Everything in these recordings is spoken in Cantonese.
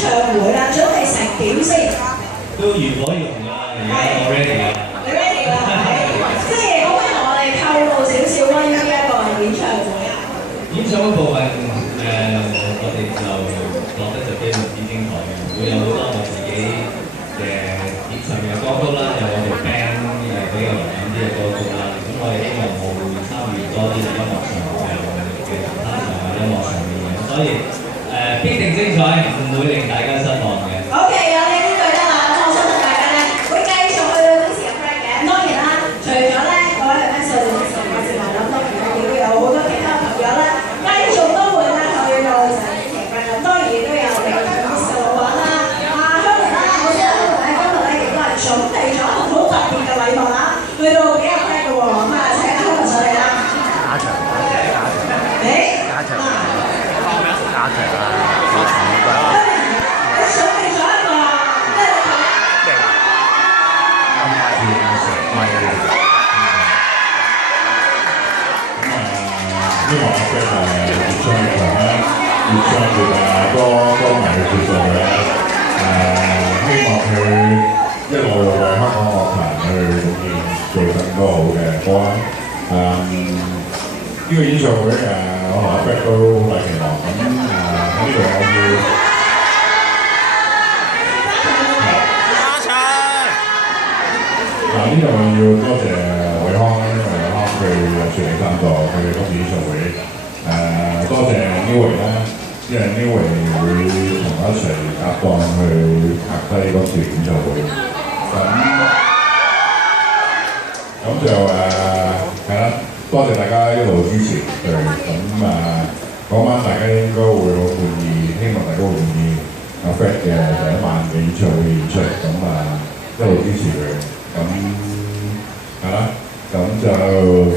唱會啦，準備成點先？都如火如荼啦，而家我 ready 啦。你 ready 啦？即係可唔可以同我哋透露少少關於呢一個演唱會啊？演唱會部分我哋就覺得就非常之精彩嘅，會有好多我自己嘅演唱嘅歌曲啦，有我哋 band 比較柔軟啲嘅歌曲啦。咁我哋希望我會參與多啲喺音樂上嘅我哋嘅其他場嘅音樂上面嘅，所以必定精彩，唔會令大家失望嘅。OK， 有你呢句得啦，咁我相信大家咧會繼續去到幾時嘅 break 嘅。當然啦，除咗咧各位嘅 fans 我哋之前介紹埋啦，當然咧亦都有好多其他朋友咧繼續都會咧去到就係呢期 break 啦。當然亦都有我哋嘅 Miss 老闆啦、香倫啦，我知道香倫咧今日咧亦都係準備咗一個好特別嘅禮物啦，去到幾個 break 嘅喎，咁啊請阿香倫上嚟啦。加長啊！希望阿 Fred 越唱越強啦，越唱越多歌迷嘅接受嘅。希望佢一路為香港樂壇去貢獻，做更多好嘅歌啦。呢個演唱會我同阿 Fred 都好大期望。咁喺呢度我要呢度我要多謝偉康啦，因為偉康佢全力贊助佢哋今次演唱會。多謝 Neway 啦，因為 Neway 會同我一齊搭檔去拍低嗰次演唱會。咁就係啦，多謝大家一路支持佢。嗰晚大家應該會好滿意，希望大家會滿意阿 Fred 嘅第一晚嘅演唱會演出。一路支持佢。係啦，咁就呢度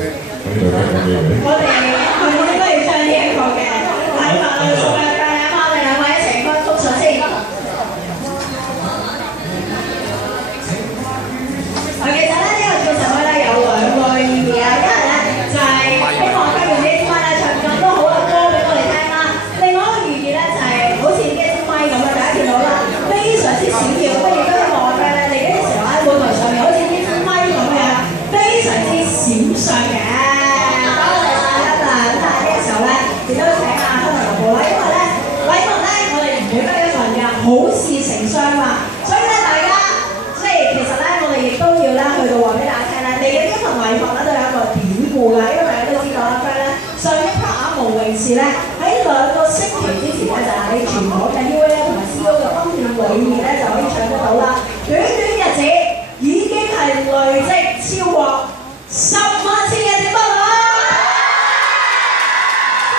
聽緊嘅。我哋係咪應該要將呢一個嘅禮物去送俾大家？我哋兩位一齊幫覆上先。其實咧呢個叫什麼咧有兩個意義啊，一係咧就係希望佢用呢支咪咧唱咁多好嘅歌俾我哋聽啦。另外一個意義咧就係好似呢一支咪咁啊，大家見到啦，非常之閃耀，咁亦都希望我哋咧嚟緊嘅時候喺舞台上面好似呢支咪咁樣非常之閃亮嘅。多謝晒啦！咁但係呢個時候咧亦都請阿香倫留步啦，因為咧禮物咧我哋唔會得一份㗎，好事成雙嘛。所以咧大家即係其實咧我哋亦都要咧去到話俾大家聽咧，嚟緊呢份禮物咧都有一個典故㗎，因為大家都知道啦 ，Fred 咧上一 part 無榮事咧喺2個星期之前咧就喺全港嘅 UA 同埋 CEO 嘅分店裏面咧